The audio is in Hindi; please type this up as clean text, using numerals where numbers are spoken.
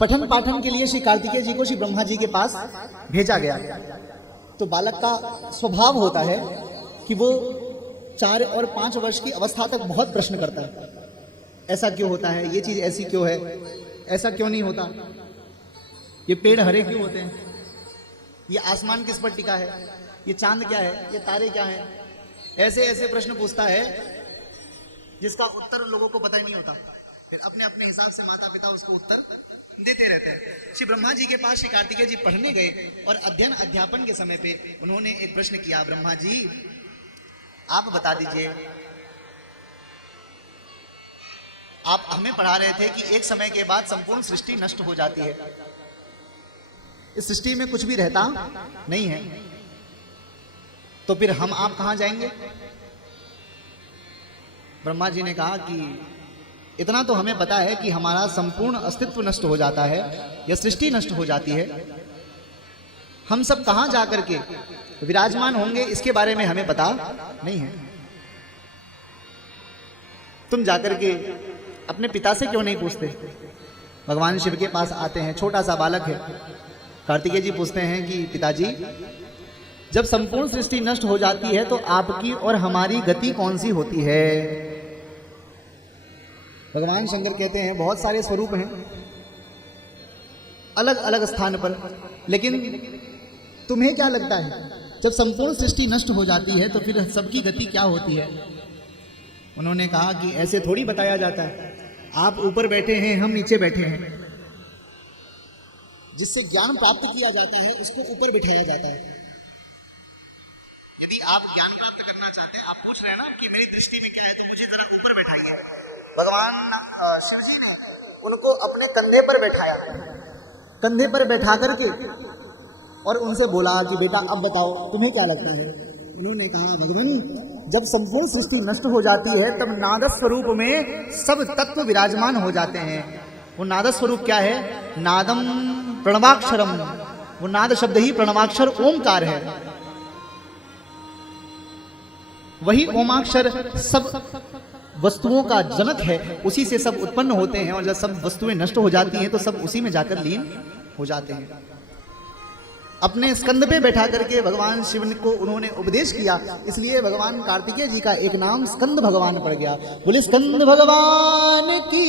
पठन पाठन के लिए श्री कार्तिकेय जी को श्री ब्रह्मा जी के पास भेजा गया। तो बालक का स्वभाव होता है कि वो 4 और 5 वर्ष की अवस्था तक बहुत प्रश्न करता है, ऐसा क्यों होता है, ये चीज ऐसी क्यों है, ऐसा क्यों नहीं होता, ये पेड़ हरे क्यों होते हैं, ये आसमान किस पर टिका है, ये चांद क्या है, ये तारे क्या हैं, ऐसे ऐसे प्रश्न पूछता है जिसका उत्तर लोगों को पता ही नहीं होता। फिर अपने अपने हिसाब से माता पिता उसको उत्तर देते रहते हैं। श्री ब्रह्मा जी के पास श्री कार्तिकेय जी पढ़ने गए और अध्ययन अध्यापन के समय पे उन्होंने एक प्रश्न किया, ब्रह्मा जी आप बता दीजिए, आप हमें पढ़ा रहे थे कि एक समय के बाद संपूर्ण सृष्टि नष्ट हो जाती है, इस सृष्टि में कुछ भी रहता नहीं है, तो फिर हम आप कहां जाएंगे? ब्रह्मा जी ने कहा कि इतना तो हमें पता है कि हमारा संपूर्ण अस्तित्व नष्ट हो जाता है या सृष्टि नष्ट हो जाती है, हम सब कहां जाकर के विराजमान होंगे इसके बारे में हमें पता नहीं है। तुम जाकर के अपने पिता से क्यों नहीं पूछते? भगवान शिव के पास आते हैं, छोटा सा बालक है। कार्तिकेय जी पूछते हैं कि पिताजी जब संपूर्ण सृष्टि नष्ट हो जाती है तो आपकी और हमारी गति कौन सी होती है? भगवान शंकर कहते हैं बहुत सारे स्वरूप हैं अलग अलग स्थान पर, लेकिन तुम्हें क्या लगता है जब संपूर्ण सृष्टि नष्ट हो जाती है तो फिर सबकी गति क्या होती है? उन्होंने कहा कि ऐसे थोड़ी बताया जाता है, आप ऊपर बैठे हैं, हम नीचे बैठे हैं, जिससे ज्ञान प्राप्त किया जाता है उसको ऊपर बिठाया जाता है। यदि आप ज्ञान प्राप्त करना चाहते हैं, आप पूछ रहे हैं ना कि मेरी दृष्टि में क्या है, तो मुझे जरा ऊपर बैठाइए। भगवान शिव जी ने उनको अपने कंधे पर बैठाया, कंधे पर बैठा करके और उनसे बोला कि बेटा अब बताओ तुम्हें क्या लगता है? उन्होंने कहा भगवान जब संपूर्ण सृष्टि नष्ट हो जाती है तब नाद स्वरूप में सब तत्व विराजमान हो जाते हैं। वो नाद स्वरूप क्या है? नादम प्रणवाक्षरम, वो नाद शब्द ही प्रणवाक्षर ओमकार है। वही ओमाक्षर सब वस्तुओं का जनक है, उसी से सब उत्पन्न होते हैं, और जब सब वस्तुएं नष्ट हो जाती हैं तो सब उसी में जाकर लीन हो जाते हैं। अपने स्कंद पे बैठा करके भगवान शिव को उन्होंने उपदेश किया, इसलिए भगवान कार्तिकेय जी का एक नाम स्कंद भगवान पड़ गया। बोले स्कंद भगवान की